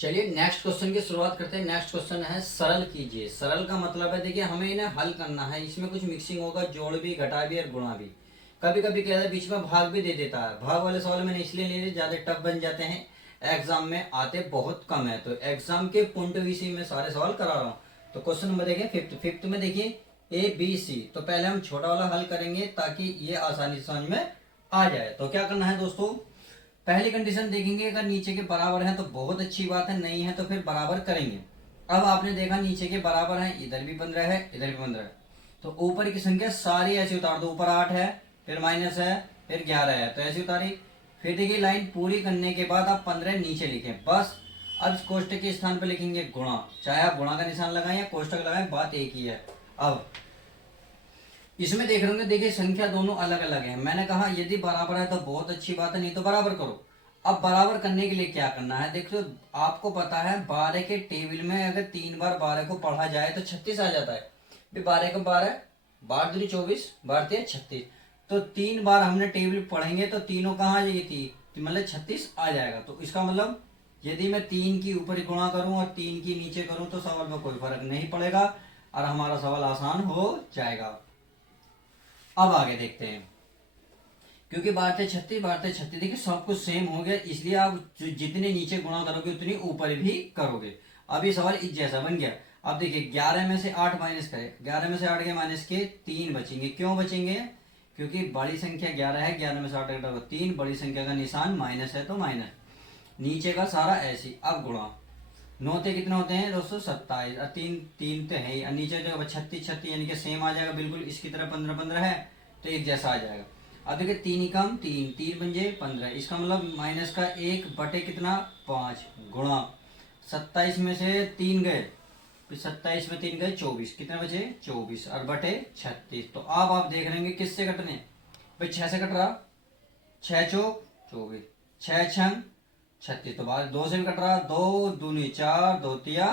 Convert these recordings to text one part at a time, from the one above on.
चलिए next question की शुरुआत करते हैं। नेक्स्ट क्वेश्चन है सरल कीजिए। सरल का मतलब है, देखिए हमें इन्हें हल करना है। इसमें कुछ मिक्सिंग होगा, जोड़ भी, घटा भी और गुणा भी। कभी कभी क्या है, बीच में भाग भी दे देता है। भाग वाले सवाल मैंने इसलिए ले लिए, ज्यादा टफ बन जाते हैं, एग्जाम में आते बहुत कम है। तो एग्जाम के पॉइंट ऑफ व्यू से मैं सारे सवाल करा रहा हूँ। तो क्वेश्चन नंबर देखिए फिफ्थ। फिफ्थ में देखिए ए बी सी। तो पहले हम छोटा वाला हल करेंगे ताकि ये आसानी से समझ में आ जाए। तो क्या करना है दोस्तों, पहली कंडीशन देखेंगे, अगर नीचे के बराबर है तो बहुत अच्छी बात है, नहीं है तो फिर बराबर करेंगे। अब आपने देखा नीचे के बराबर है, इधर भी 15 है, इधर भी 15 है, तो ऊपर की संख्या सारी ऐसी उतार दो। ऊपर 8 है, फिर माइनस है, फिर 11 है, तो ऐसी उतारी। फिर देखिए लाइन पूरी करने के बाद आप 15 नीचे लिखें बस। अब इस कोष्टक के स्थान पर लिखेंगे गुणा, चाहे आप गुणा का निशान लगाएं या कोष्टक लगाएं, बात एक ही है। अब इसमें देख रहे होंगे, देखिए संख्या दोनों अलग अलग है। मैंने कहा यदि बराबर है तो बहुत अच्छी बात है, नहीं तो बराबर करो। अब बराबर करने के लिए क्या करना है, देखो आपको पता है 12 के टेबल में अगर 3 बार 12 को पढ़ा जाए तो 36 आ जाता है। 12 को 12, 12 दूनी 24, 12 36। तो 3 बार हमने टेबल पढ़ेंगे तो तीनों कहाँ आ जाएगी, मतलब 36 आ जाएगा। तो इसका मतलब यदि मैं 3 की ऊपर गुणा करूं और 3 की नीचे करूं तो सवाल में कोई फर्क नहीं पड़ेगा और हमारा सवाल आसान हो जाएगा। अब आगे देखते हैं, क्योंकि बारते 36 बारते 36, देखिए सब कुछ सेम हो गया, इसलिए आप जितने नीचे गुणा करोगे उतनी ऊपर भी करोगे। अब ये सवाल इस जैसा बन गया। अब देखिए 11 में से 8 माइनस करें, 11 में से 8 के माइनस के 3 बचेंगे। क्यों बचेंगे, क्योंकि बड़ी संख्या 11 है, 11 में से 8 घटाओ 3, बड़ी संख्या का निशान माइनस है तो माइनस, नीचे का सारा ऐसी। अब गुणा, 9 ते कितने होते हैं दोस्तों 27, और 3 3 तो है ही, नीचे जो 36 36 यानी कि सेम आ जाएगा बिल्कुल, इसकी तरह 15 15 है तो एक जैसा आ जाएगा। अब देखिए 3 ही कम 3, 3 बन 15, इसका मतलब माइनस का 1 बटे कितना 5 गुणा 27 में से 3 गए, फिर 27 में 3 गए 24, कितने बचे 24 और बटे 36। तो अब आप देख रहे हैं किससे कटने, भाई 6 से कट रहा, 6 चौक 24, 6 छंग 36, तो बाद 2 से भी कट रहा, 2 दूनी 4, 2 तिया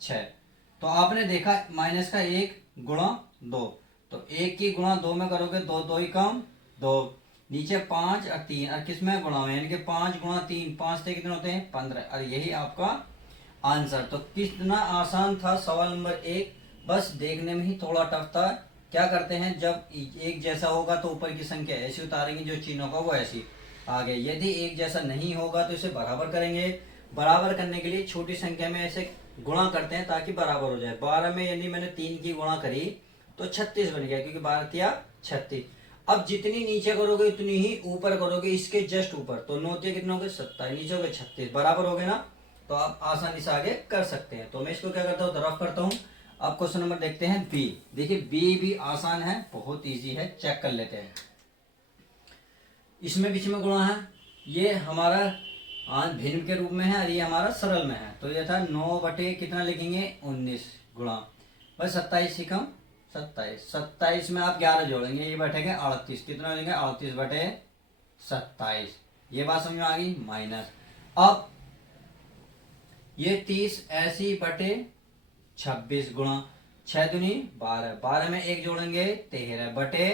6। तो आपने देखा माइनस का 1 गुणा 2, तो 1 की गुणा 2 में करोगे 2 2 ही कम 2, नीचे 5 और 3 और किस में गुणा में, यानी कि 5 गुणा 3, 5 से कितने होते हैं 15, और यही आपका आंसर। तो कितना आसान था सवाल नंबर 1, बस देखने में ही थोड़ा टफ था। क्या करते हैं, जब एक जैसा होगा तो ऊपर की संख्या ऐसी उतारेंगे, जो चिन्ह होगा वो ऐसी आगे। यदि एक जैसा नहीं होगा तो इसे बराबर करेंगे। बराबर करने के लिए छोटी संख्या में ऐसे गुणा करते हैं ताकि बराबर हो जाए। 12 में यदि मैंने 3 की गुणा करी तो 36 बन गया, क्योंकि 12 तिया 36। अब जितनी नीचे करोगे उतनी ही ऊपर करोगे, इसके जस्ट ऊपर। तो 9 तिया कितने हो गए 27, नीचे हो गए 36, बराबर हो गए ना, तो आप आसानी से आगे कर सकते हैं। तो मैं इसको क्या करता हूँ, रफ करता हूँ। अब क्वेश्चन नंबर देखते हैं बी। देखिए बी भी आसान है, बहुत इजी है, चेक कर लेते हैं। इसमें बीच में गुणा है, ये हमारा भिन्न के रूप में है और ये हमारा सरल में है। तो ये था 9 बटे कितना लिखेंगे 19 गुणा, बस 27 ही कम 27, 27 में आप 11 जोड़ेंगे, ये बैठेंगे 38, कितना लेंगे 38 बटे 27। ये बात समझ में आ गई। माइनस, अब ये 30 ऐसी बटे 26 गुणा 6 दूनी 12, 12 में 1 जोड़ेंगे 13 बटे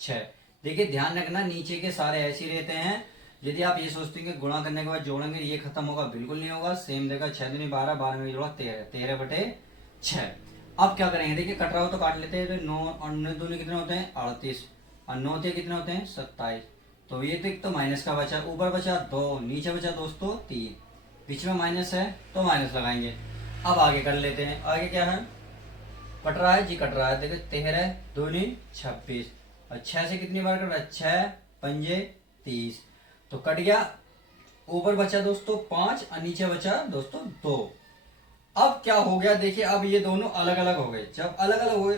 6। देखिए ध्यान रखना नीचे के सारे ऐसे रहते हैं। यदि आप ये सोचते हैं कि गुणा करने के बाद जोड़ेंगे ये खत्म होगा, बिल्कुल नहीं होगा, सेम देगा। 6 दूनी 12, 12 में जोड़ा 13, 13 बटे 6। अब क्या करेंगे, देखिए कट रहा हो तो काट लेते हैं। तो 9 और 9 दूनी कितने होते हैं 38, और 9 थे कितने होते हैं 27। तो ये तो माइनस का बचा, ऊपर बचा 2, नीचे बचा दोस्तों 3, बीच में माइनस है तो माइनस लगाएंगे। अब आगे कर लेते हैं, आगे क्या है, कट रहा है जी, कट रहा है। देखो 13 दूनी 26, और 6 से कितनी बार कट रहा है 6 पंजे 30, तो कट गया। ऊपर बचा दोस्तों 5 और नीचे बचा दोस्तों 2। अब क्या हो गया, देखिए अब ये दोनों अलग अलग हो गए। जब अलग अलग हुए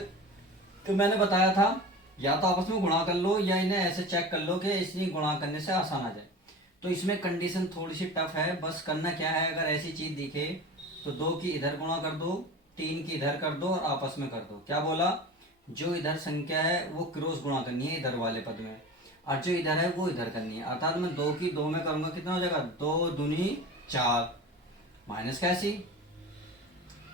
तो मैंने बताया था या तो आपस में गुणा कर लो या इन्हें ऐसे चेक कर लो कि इसलिए गुणा करने से आसान आ जाए। तो इसमें कंडीशन थोड़ी सी टफ है, बस करना क्या है, अगर ऐसी चीज दिखे तो 2 की इधर गुणा कर दो, 3 की इधर कर दो और आपस में कर दो। क्या बोला, जो इधर संख्या है वो क्रॉस गुणा करनी है इधर वाले पद में, और जो इधर है वो इधर करनी है। अर्थात मैं 2 की 2 में करूंगा, कितना हो जाएगा 2 दूनी 4 माइनस कैसी।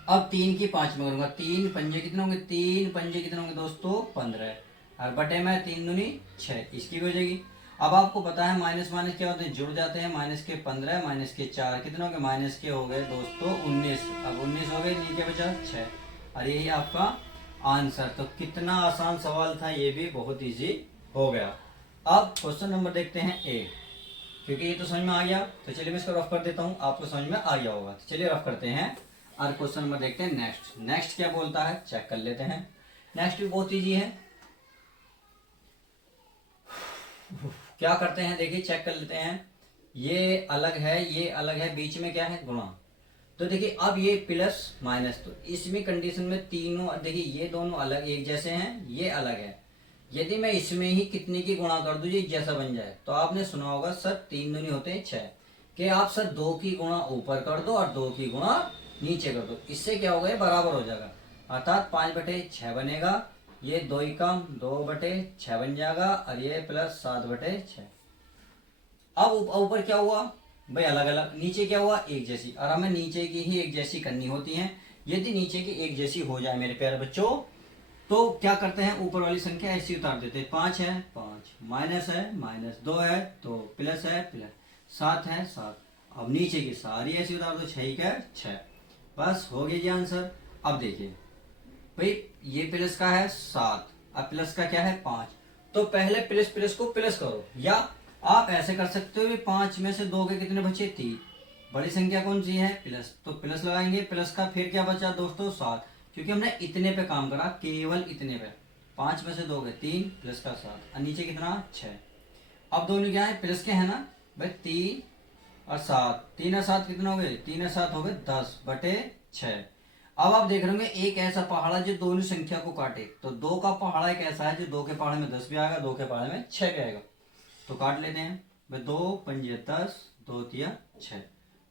अब 3 की 5 में करूंगा, 3 पंजे कितने होंगे, 3 पंजे कितने होंगे दोस्तों 15, और बटे में 3 दूनी 6, इसकी भी हो जाएगी। अब आपको पता है माइनस माइनस क्या होते हैं, जुड़ जाते हैं। माइनस के 15, माइनस के 4, कितने हो गए, माइनस के हो गए दोस्तों 19। अब 19 हो गए, नीचे बचा 6, और यही आपका आंसर। तो कितना आसान सवाल था, ये भी बहुत इजी हो गया। अब क्वेश्चन नंबर देखते हैं ए, क्योंकि ये तो समझ में आ गया, तो चलिए मैं इसको रफ कर देता हूँ, आपको समझ में आ गया होगा। तो चलिए रफ करते हैं और क्वेश्चन नंबर देखते हैं नेक्स्ट। नेक्स्ट क्या बोलता है चेक कर लेते हैं। नेक्स्ट भी बहुत इजी है। क्या करते हैं देखिए, चेक कर लेते हैं। ये अलग है, ये अलग है, बीच में क्या है, गुणा। तो देखिए अब ये प्लस माइनस, तो इसमें कंडीशन में तीनों देखिए ये दोनों अलग एक जैसे हैं, ये अलग है। यदि मैं इसमें ही कितने की गुणा कर दूं ये जैसा बन जाए, तो आपने सुना होगा सर 3 दूनी होते हैं 6, कि आप सर 2 की गुणा ऊपर कर दो और 2 की गुणा नीचे कर दो, इससे क्या होगा, बराबर हो जाएगा। अर्थात 5/6 बनेगा, ये 2 ही कम 2/6 बन जाएगा, और ये प्लस 7/6। अब ऊपर क्या हुआ भाई, अलग अलग। नीचे क्या हुआ, एक जैसी, और हमें नीचे की ही एक जैसी करनी होती है। यदि नीचे की एक जैसी हो जाए मेरे प्यारे बच्चों, तो क्या करते हैं, ऊपर वाली संख्या ऐसी उतार देते हैं। 5 है 5, माइनस है माइनस, 2 है तो प्लस है प्लस, 7 है 7। अब नीचे की सारी ऐसी उतार दो, 6 का 6, बस हो गया जी आंसर। अब देखिए भाई, ये प्लस का है 7, अब प्लस का क्या है 5, तो पहले प्लस प्लस को प्लस करो, या आप ऐसे कर सकते हो, 5 में से 2 के कितने बचे, 3। बड़ी संख्या कौन सी है, प्लस, तो प्लस लगाएंगे, प्लस का फिर क्या बचा दोस्तों 7, क्योंकि हमने इतने पे काम करा, केवल इतने पे। 5 में से 2 गए 3, प्लस का 7, और नीचे कितना 6। अब दोनों क्या है, प्लस के है ना भाई, 3 और 7, 3 और 7 कितने हो गए, 3 और 7 हो गए 10/6। अब आप देख रहे होंगे एक ऐसा पहाड़ा जो दोनों संख्या को काटे, तो 2 का पहाड़ा एक ऐसा है जो 2 के पहाड़े में 10 भी आएगा, 2 के पहाड़े में 6 भी आएगा, तो काट लेते हैं भाई। 2 पंजे 10, 2 तिया 6,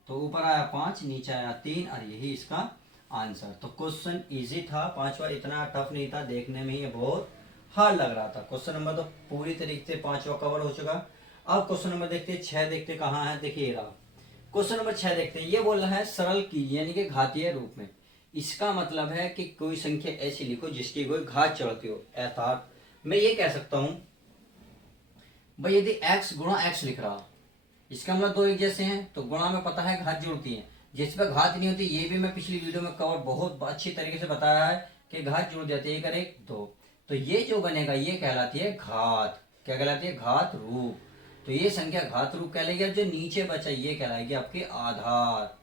तो ऊपर आया 5, नीचे आया 3, और यही इसका आंसर। तो क्वेश्चन इजी था, पांचवा इतना टफ नहीं था, देखने में ही बहुत हार्ड लग रहा था। क्वेश्चन नंबर तो पूरी तरीके से पांचवा कवर हो चुका। अब क्वेश्चन नंबर देखते हैं 6, देखते कहाँ है, देखिए ये रहा। क्वेश्चन नंबर 6 देखते हैं, ये बोल रहा है सरल की यानी कि घातीय रूप में। इसका मतलब है कि कोई संख्या ऐसी लिखो जिसकी कोई घात चढ़ती हो। अर्थात मैं ये कह सकता हूं भाई, यदि x गुणा x लिख रहा, इसका मतलब 2 एक जैसे हैं, तो गुणा में पता है घात जुड़ती है। जिस पर घात नहीं होती, ये भी मैं पिछली वीडियो में कवर बहुत अच्छी तरीके से बताया है कि घात जुड़ जाती है, 1 और 1 2। तो ये जो बनेगा ये कहलाती है घात, क्या कहलाती है, घात रूप। तो ये संख्या घात रूप कहलाएगी, जो नीचे बचा ये कहलाएगी आपके आधार।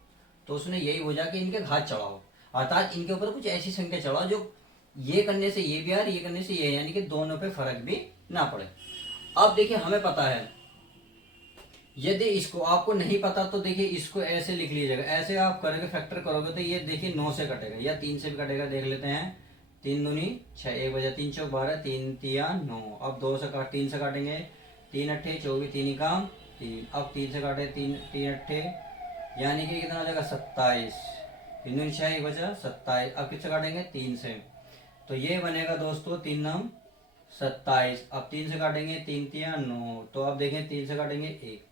तो उसने यही बोझा कि इनके घात चढ़ाओ, अर्थात इनके ऊपर कुछ ऐसी संख्या चढ़ाओ जो ये करने से ये भी आ, ये करने से ये, यानी कि दोनों पे फर्क भी ना पड़े। अब देखिए हमें पता है, यदि इसको आपको नहीं पता तो देखिए इसको ऐसे लिख लीजिएगा। ऐसे आप करोगे, फैक्टर करोगे तो ये देखिए 9 से कटेगा या 3 से भी कटेगा, देख लेते हैं। 3 दूनी 6, 1 बजा 3 चौक 12, 3 तिया 9। अब 2 से काट 3 से काटेंगे, 3 अट्ठे 24, 3 ही काम 3। अब 3 से काटे 3 3 अट्ठे, यानी कि कितना हो जाएगा 27। 3 दूनी 6, 1 बजा 27। अब किससे काटेंगे, 3 से, तो ये बनेगा दोस्तों 3 नम 27। अब 3 से काटेंगे, 3 तिया 9, तो अब देखें 3 से काटेंगे 1,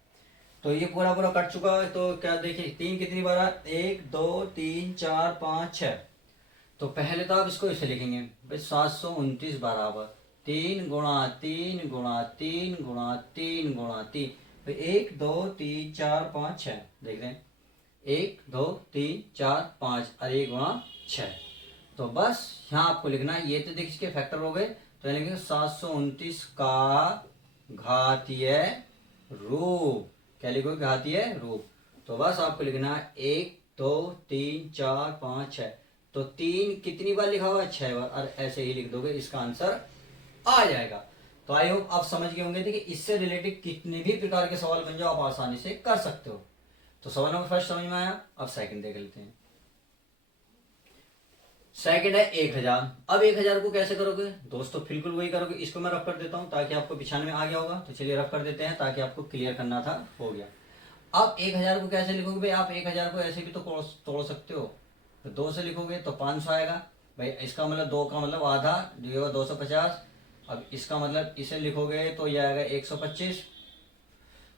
तो ये पूरा पूरा कट चुका है। तो क्या देखिए 3 कितनी बार, 1 2 3 4 5 6। तो पहले तो आप इसको इसे लिखेंगे भाई, 729 बराबर 3 गुणा 3 गुणा 3 गुणा 3 गुणा 3। भाई 1 2 3 4 5 6, देख रहे हैं 1 2 3 4 5 और 1 गुणा 6। तो बस यहाँ आपको लिखना है, ये तो देखिए इसके फैक्टर हो गए, तो लिखेंगे 729 का घातीय रूप। क्या लिखोगे, घातीय रूप। तो बस आपको लिखना है 1 2 3 4 5 6। तो 3 कितनी बार लिखा हुआ है, 6 बार, और ऐसे ही लिख दोगे, इसका आंसर आ जाएगा। तो आई होप आप समझ गए होंगे। देखिए इससे रिलेटेड कितने भी प्रकार के सवाल बन जाओ आप आसानी से कर सकते हो। तो सवाल नंबर फर्स्ट समझ में आया। अब सेकंड देख लेते हैं। सेकंड है 1000। अब 1000 को कैसे करोगे दोस्तों, बिल्कुल वही करोगे। इसको मैं रफ कर देता हूं ताकि आपको पिछाने में आ गया होगा। तो चलिए रफ कर देते हैं ताकि आपको क्लियर करना था, हो गया। अब 1000 को कैसे लिखोगे भाई, आप 1000 को ऐसे भी तो तोड़ सकते हो। तो 2 से लिखोगे तो 500 आएगा भाई, इसका मतलब 2 का मतलब आधा, जो होगा 250। अब इसका मतलब इसे लिखोगे तो यह आएगा 125।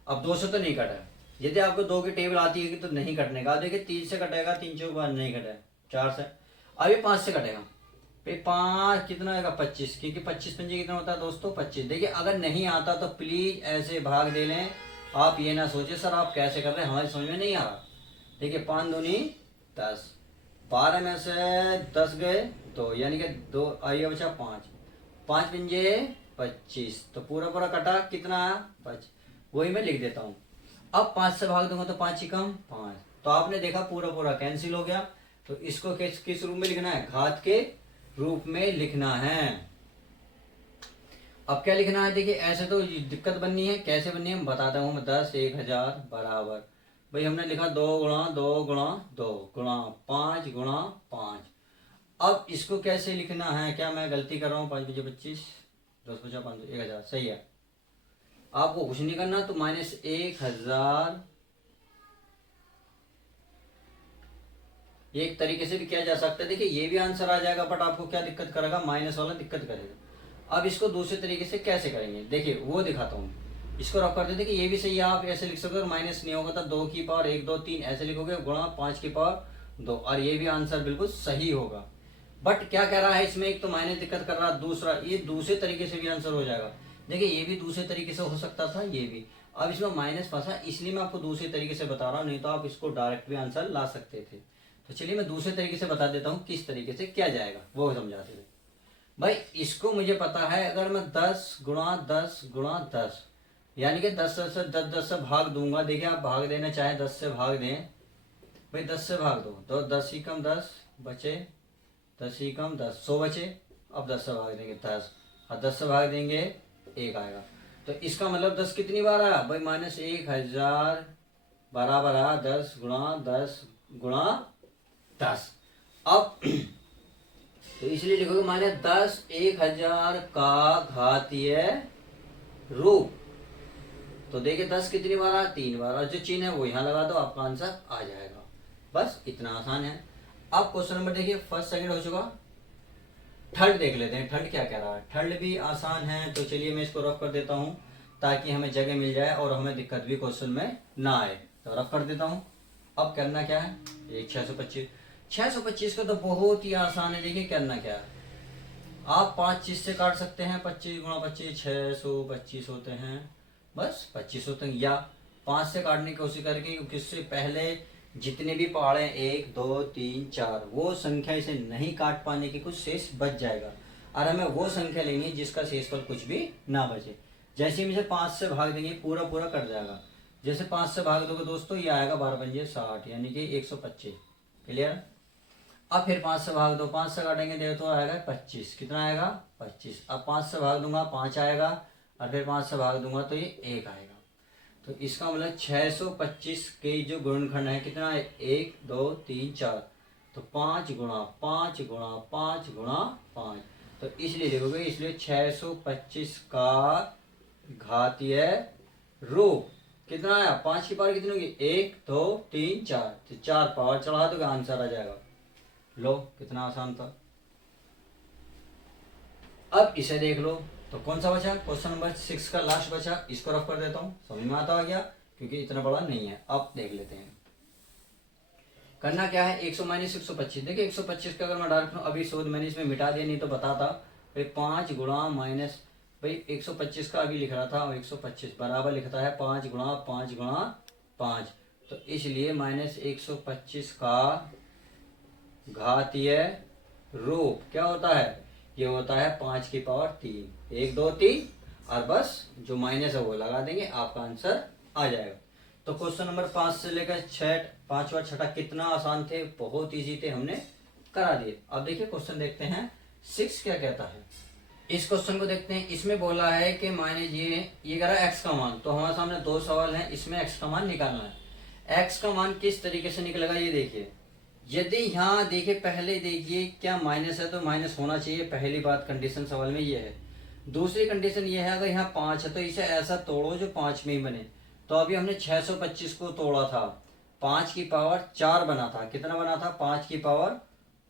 अब 2 से तो नहीं कटा, यदि आपको 2 की टेबल आती है तो नहीं कटने का। देखिए 3 से कटेगा, 3 चौक बार नहीं कटा, 4 से। अब ये 5 से कटेगा, पे 5 कितना आएगा 25, क्योंकि 25 पंजे कितना होता है दोस्तों 25। देखिए अगर नहीं आता तो प्लीज ऐसे भाग दे लें, आप ये ना सोचे सर आप कैसे कर रहे हैं, हमारी समझ में नहीं आ रहा। देखिए 5 दूनी 10, 12 में से 10 गए तो यानी कि 2 आइए बचा 5, 5 पंजे 25, तो पूरा पूरा कटा कितना 5, वही मैं लिख देता हूँ। अब 5 से भाग दूंगा तो 5 ही कम 5, तो आपने देखा पूरा पूरा कैंसिल हो गया। तो इसको किस रूप में लिखना है, घात के रूप में लिखना है। अब क्या लिखना है, देखिए ऐसे तो दिक्कत बननी है, कैसे बननी है मैं बताता हूँ मैं। 10 1000 बराबर, भाई हमने लिखा 2 गुणा 2 गुणा 2 गुणा 5 गुणा 5। अब इसको कैसे लिखना है, क्या मैं गलती कर रहा हूँ, 5 बजे 25, 10 बचा 5 1000 सही है। आपको कुछ नहीं करना, तो -1000 एक तरीके से भी किया जा सकता है। देखिए ये भी आंसर आ जाएगा, बट आपको क्या दिक्कत करेगा, माइनस वाला दिक्कत करेगा। अब इसको दूसरे तरीके से कैसे करेंगे, देखिए वो दिखाता हूँ। इसको रख कर दे, देखिए ये भी सही है, आप ऐसे लिख सकते हो, माइनस नहीं होगा तो 2 की पावर 1 2 3 ऐसे लिखोगे, गुणा 5 की पावर 2, और ये भी आंसर बिल्कुल सही होगा। बट क्या कह रहा है इसमें, एक तो माइनस दिक्कत कर रहा है, दूसरा ये दूसरे तरीके से भी आंसर हो जाएगा। देखिए ये भी दूसरे तरीके से हो सकता था, ये भी। अब इसमें माइनस फंसा, इसलिए मैं आपको दूसरे तरीके से बता रहा हूँ, नहीं तो आप इसको डायरेक्ट भी आंसर ला सकते थे। तो चलिए मैं दूसरे तरीके से बता देता हूँ किस तरीके से क्या जाएगा, वो समझाते थे। भाई इसको मुझे पता है, अगर मैं 10 गुणा 10 गुणा 10 यानी कि 10 से 10 से भाग दूंगा। देखिए आप भाग देना चाहे 10 से भाग दें, भाई 10 से भाग दो तो 10 ही कम 10 बचे, 10 ही कम 10 100 बचे। अब 10 से भाग देंगे 10, और 10 से भाग देंगे 1 आएगा। तो इसका मतलब 10 कितनी बार आया भाई, -1000 बराबर आया 10 गुणा 10 गुणा 10। अब तो इसलिए लिखोगे -10 1000 का घातीय रूप। तो देखिए 10 कितनी बार आया, 3 बार, और जो चिन्ह है वो यहाँ लगा दो, आपका आंसर आ जाएगा। बस इतना आसान है। अब क्वेश्चन नंबर देखिए, फर्स्ट सेकंड हो चुका, थर्ड देख लेते हैं, थर्ड क्या कह रहा है। थर्ड भी आसान है, तो चलिए मैं इसको रफ कर देता हूँ ताकि हमें जगह मिल जाए और हमें दिक्कत भी क्वेश्चन में ना आए। तो रफ कर देता हूँ। अब करना क्या है, एक 625 का तो बहुत ही आसान है। देखिए करना क्या है, आप 5 चीज से काट सकते हैं, 25 गुणा 25 625 होते हैं, बस 25 होते हैं। या 5 से काटने की कोशिश करके, क्योंकि इससे पहले जितने भी पहाड़े 1 2 3 4 वो संख्या इसे नहीं काट पाने की, कुछ शेष बच जाएगा, और हमें वो संख्या लेनी है जिसका शेषफल कुछ भी ना बचे। जैसे ही इसे 5 से भाग देंगे पूरा पूरा कट जाएगा। जैसे 5 से भाग दोगे दोस्तों, ये आएगा 12 पंजे 60 यानी कि 125। क्लियर। अब फिर 5 से भाग दो, 5 से काटेंगे देखो तो आएगा 25, कितना आएगा 25। अब 5 से भाग दूंगा 5 आएगा, और फिर 5 से भाग दूंगा तो ये 1 आएगा। तो इसका मतलब 625 के जो गुणनखंड है कितना है, 1 2 3 4, तो 5 गुणा 5 गुणा 5 गुणा 5। तो इसलिए लिखोगे, इसलिए 625 का घातीय रूप कितना आया, 5 की पावर कितनी होगी, 1 2 3 4, तो 4 पावर चढ़ा दोगे आंसर आ जाएगा। लो कितना आसान था। अब इसे देख लो, तो कौन सा बचा, क्वेश्चन नंबर 6 का लास्ट बचा, इसको रफ कर देता हूं, समझ में आता आ गया क्योंकि इतना बड़ा नहीं है। अब देख लेते हैं करना क्या है, 100 माइनस 125। देखिए 125 का अगर मैं डायरेक्ट अभी शोध मैंने इसमें मिटा दिया, नहीं तो बताता भाई 5 गुणा माइनस, भाई 125 का अभी लिख रहा था, और 125 बराबर लिखता है 5 गुणा 5 गुणा 5। तो इसलिए -125 का घातीय रूप क्या होता है, ये होता है 5 की पावर 3, 1 2 3, और बस जो माइनस है वो लगा देंगे, आपका आंसर आ जाएगा। तो क्वेश्चन नंबर 5 से लेकर 6 पांचवा छठा कितना आसान थे, बहुत इजी थे, हमने करा दिए। अब देखिए क्वेश्चन देखते हैं 6 क्या कहता है। इस क्वेश्चन को देखते हैं, इसमें बोला है कि मान लीजिए ये कह रहा है x का मान, तो हमारे सामने 2 सवाल हैं, इसमें x का मान निकालना है। x का मान किस तरीके से निकलेगा ये देखिए। यदि यहाँ देखिए पहले देखिए क्या माइनस है तो माइनस होना चाहिए, पहली बात कंडीशन सवाल में ये है। दूसरी कंडीशन ये है, अगर यहाँ 5 है तो इसे ऐसा तोड़ो जो 5 में ही बने। तो अभी हमने 625 को तोड़ा था, 5 की पावर 4 बना था, कितना बना था 5 की पावर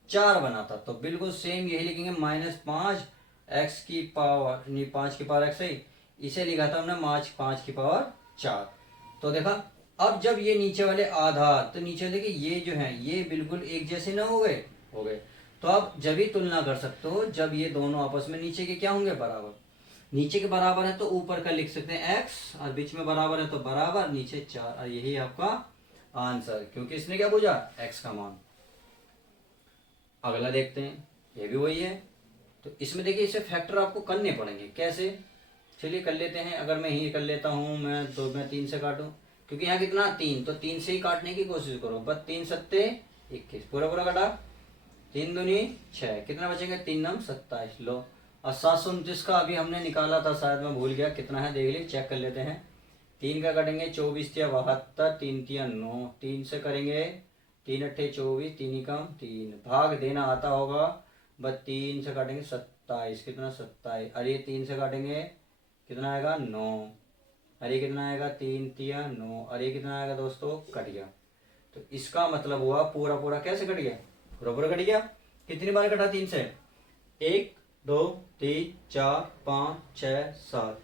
4 बना था। तो बिल्कुल सेम यही लिखेंगे, -5 x की पावर, नहीं 5 की पावर x है, इसे लिखा था हमने 5 की पावर 4। तो देखा, अब जब ये नीचे वाले आधार, तो नीचे देखिए ये जो है ये बिल्कुल एक जैसे ना हो गए, तो आप जब भी तुलना कर सकते हो जब ये दोनों आपस में नीचे के क्या होंगे, बराबर। नीचे के बराबर है तो ऊपर का लिख सकते हैं x, और बीच में बराबर है तो बराबर, नीचे 4, और यही आपका आंसर, क्योंकि इसने क्या पूछा, x का मान। अगला देखते हैं, ये भी वही है। तो इसमें देखिए इसे फैक्टर आपको करने पड़ेंगे, कैसे, चलिए कर लेते हैं। अगर मैं ही कर लेता हूँ, मैं 3 से काटूं, क्योंकि यहाँ कितना 3, तो 3 से ही काटने की कोशिश करो। बस 3 सत्ते 21, पूरा पूरा काटा, 3 दूनी 6, कितना बचेंगे, 3 नम 27। लो, और 729 का अभी हमने निकाला था, शायद मैं भूल गया, कितना है देख लीजिए, चेक कर लेते हैं। 3 का कटेंगे 24 या 72, 3 तिया 9, 3 से करेंगे 3 अट्ठे 24, 3 ही कम 3, भाग देना आता होगा, बस 3 से काटेंगे 27, कितना 27, अरे 3 से काटेंगे कितना आएगा 9, अरे कितना आएगा 3 तिया 9, अरे कितना आएगा दोस्तों, कट गया। तो इसका मतलब हुआ पूरा पूरा कैसे कट गया, पूरा पूरा कट गया। कितनी बार कटा 3 से, 1 2 3 4 5 6 7,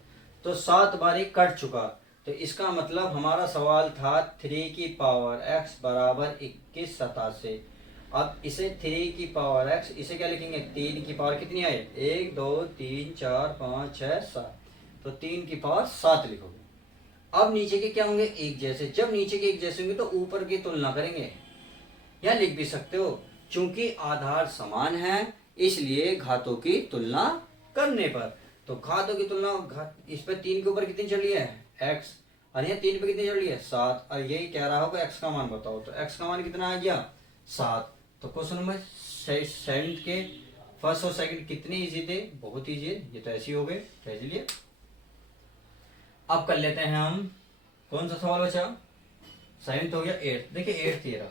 तो 7 बार कट चुका। तो इसका मतलब हमारा सवाल था 3 की पावर x बराबर 21 सतह से। अब इसे 3 की पावर x, इसे क्या लिखेंगे, 3 की पावर कितनी आई, 1 2 3 4 5 6 7, तो 3 की पावर 7 लिखोगे। अब नीचे के क्या होंगे, एक जैसे, जब नीचे के एक जैसे होंगे तो ऊपर की तुलना करेंगे, या लिख भी सकते हो, चूंकि आधार समान है इसलिए घातों की तुलना करने पर, तो घातों की तुलना, इस पे 3 के ऊपर कितनी चढ़ी है, x, और यहाँ 3 पे कितनी चढ़ी है, 7, और यही कह रहा होगा x का मान बताओ, तो x का मान कितना आ गया, 7। तो क्वेश्चन नंबर 7 के फर्स्ट और सेकंड कितने इजी थे, बहुत इजी है, ये तो ऐसे ही हो गए, कह लिए। अब कर लेते हैं हम, कौन सा सवाल बचा, 7th हो गया, 8th, देखिए 8th ये रहा।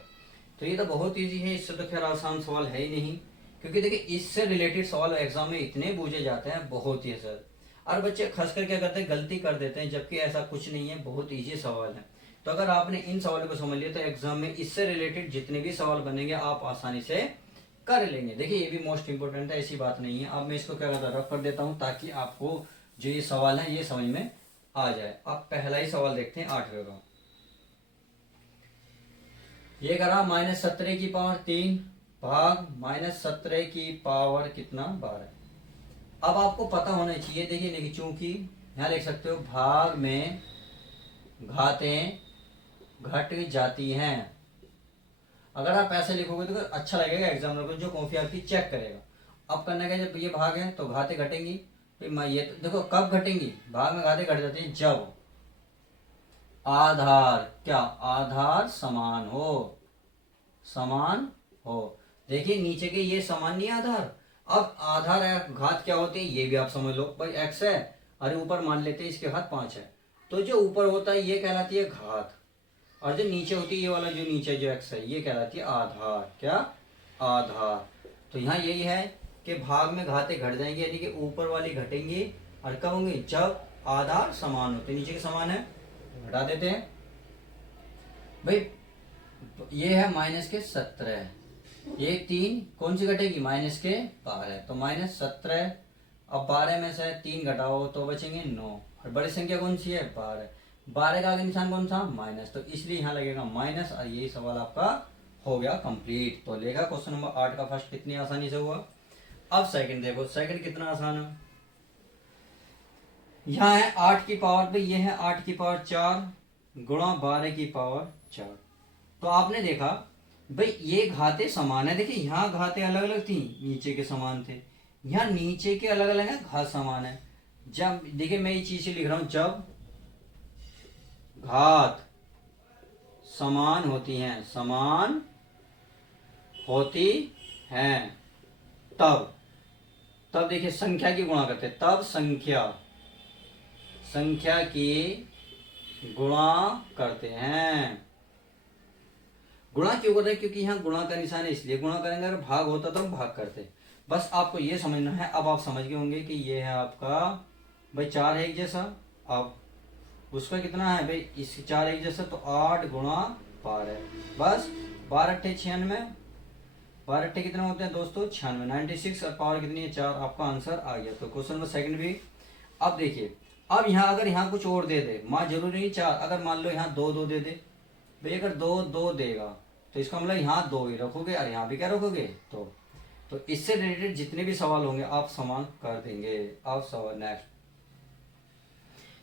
तो ये तो बहुत इजी है, इससे तो खैर आसान सवाल है ही नहीं, क्योंकि देखिए इससे रिलेटेड सवाल एग्जाम में इतने पूछे जाते हैं, बहुत ही सर, और बच्चे खासकर क्या करते हैं, गलती कर देते हैं, जबकि ऐसा कुछ नहीं है, बहुत इजी सवाल है। तो अगर आपने इन सवालों को समझ लिया तो एग्जाम में इससे रिलेटेड जितने भी सवाल बनेंगे आप आसानी से कर लेंगे। देखिए ये भी मोस्ट इंपोर्टेंट है, ऐसी बात नहीं है। अब मैं इसको क्या करता हूँ, रख कर देता हूँ, ताकि आपको जो ये सवाल है ये समझ में आ जाए। अब पहला ही सवाल देखते हैं 8वें का। ये करा -17 की पावर 3 भाग -17 की पावर कितना 12। अब आपको पता होना चाहिए, देखिए चूंकि यहां लिख सकते हो भाग में घातें घट जाती हैं। अगर आप ऐसे लिखोगे तो अच्छा लगेगा एग्जामिनर को, जो कॉपी आपकी चेक करेगा। अब करना क्या, जब ये भाग है तो घातें घटेंगी, फिर ये तो देखो कब घटेंगी, भाग में घातें घट जाती हैं जब आधार क्या, आधार समान हो, समान हो। देखिए नीचे के ये समान नहीं आधार। अब आधार घात क्या होते हैं ये भी आप समझ लो, भाई x है, अरे ऊपर मान लेते हैं इसके घात 5 है, तो जो ऊपर होता है ये कहलाती है घात, और जो नीचे होती है ये वाला जो नीचे जो x है ये कहलाती है आधार, क्या, आधार। तो यहाँ यही है कि भाग में घातें घट जाएंगी, यानी कि ऊपर वाली घटेंगी, और कब होंगी, जब आधार समान होते, नीचे के समान है घटा देते हैं। भाई ये है -17, ये 3 कौन सी घटेगी, -12, तो -17। अब 12 में से 3 घटाओ तो बचेंगे 9, और बड़ी संख्या कौन सी है 12, 12 का आगे निशान कौन सा, माइनस, तो इसलिए यहाँ लगेगा माइनस, और ये सवाल आपका हो गया कंप्लीट। तो लेगा क्वेश्चन नंबर 8 का फर्स्ट कितनी आसानी से हुआ। अब सेकंड देखो, सेकंड कितना आसान है। यहाँ है 8 की पावर पे, ये है 8 की पावर 4 गुणा 12 की पावर 4। तो आपने देखा भाई ये घाते समान है, देखिए यहाँ घाते अलग अलग थी, नीचे के समान थे, यहाँ नीचे के अलग अलग है, घात समान है। जब देखिए मैं ये चीज लिख रहा हूं, जब घात समान होती हैं, समान होती हैं, तब देखिए संख्या की गुणा करते हैं, तब संख्या की गुणा करते हैं। गुणा क्यों करते हैं, क्योंकि यहाँ गुणा का निशान है इसलिए गुणा करेंगे, अगर भाग होता तो हम भाग करते। बस आपको ये समझना है। अब आप समझ गए होंगे कि ये है आपका भाई 4 है एक जैसा, अब उसका कितना है भाई, इस 4 एक जैसा, तो 8 गुणा 12, बस 12 अट्ठे 96, 12 अट्ठे कितने होते हैं दोस्तों 96, 96, और पावर कितनी है 4, आपका आंसर आ गया। तो क्वेश्चन नंबर सेकंड भी। अब देखिए, अब यहाँ अगर यहाँ कुछ और दे दे, माँ जरूरी नहीं 4, अगर मान लो यहाँ 2 2 दे दे भाई, अगर 2 2 देगा तो इसका मतलब यहाँ 2 ही रखोगे और यहाँ भी क्या रखोगे, तो तो इससे रिलेटेड जितने भी सवाल होंगे आप समान कर देंगे। अब सवाल नेक्स्ट,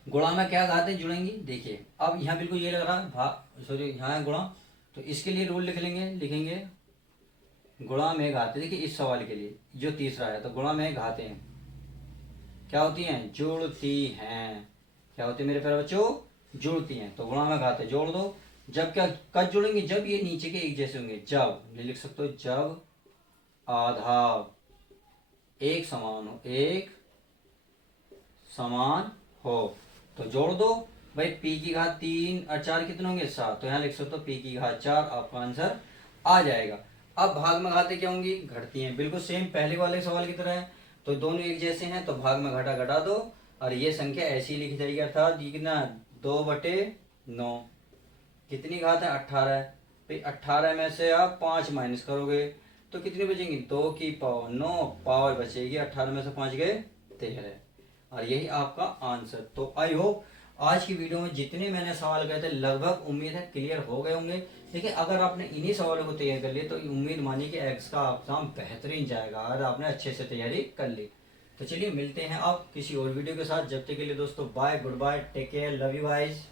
गुणा में क्या घातें जुड़ेंगी? देखिए अब यहाँ बिल्कुल ये लग रहा है भाग, सॉरी यहाँ है गुणा, तो इसके लिए रूल लिखेंगे गुणा में घातें। देखिए इस सवाल के लिए जो तीसरा है, तो गुणा में घातें क्या होती हैं? जुड़ती हैं। क्या होती है मेरे प्यारे बच्चों? जुड़ती हैं। तो गुणा में घातें जोड़ दो। जब क्या कब जुड़ेंगे? जब ये नीचे के एक जैसे होंगे। जब ये लिख सकते हो, जब आधा एक समान हो। तो जोड़ दो भाई, पी की घात 3 और 4 कितने होंगे? 7। तो यहाँ लिख सकते हो पी की घात 4, आपका आंसर आ जाएगा। अब भाग में घातें क्या होंगी? घटती हैं। बिल्कुल सेम पहले वाले सवाल की तरह है। तो दोनों एक जैसे हैं तो भाग में घटा घटा दो और ये संख्या ऐसी लिखी जाएगी, अर्थात ये कितना? 2/9। कितनी घात है? 18। फिर 18 में से आप 5 माइनस करोगे तो कितनी बचेंगी? 2 की पावर 9 पावर बचेगी। 18 में से 5 गए 13, और यही आपका आंसर। तो आई होप आज की वीडियो में जितने मैंने सवाल कहे थे लगभग उम्मीद है क्लियर हो गए होंगे। देखिए अगर आपने इन्हीं सवालों को तैयार कर लिया तो उम्मीद मानिए कि एग्स का एग्जाम बेहतरीन जाएगा, अगर आपने अच्छे से तैयारी कर ली। तो चलिए मिलते हैं आप किसी और वीडियो के साथ। जब तक के लिए दोस्तों bye, goodbye, take care, love you guys.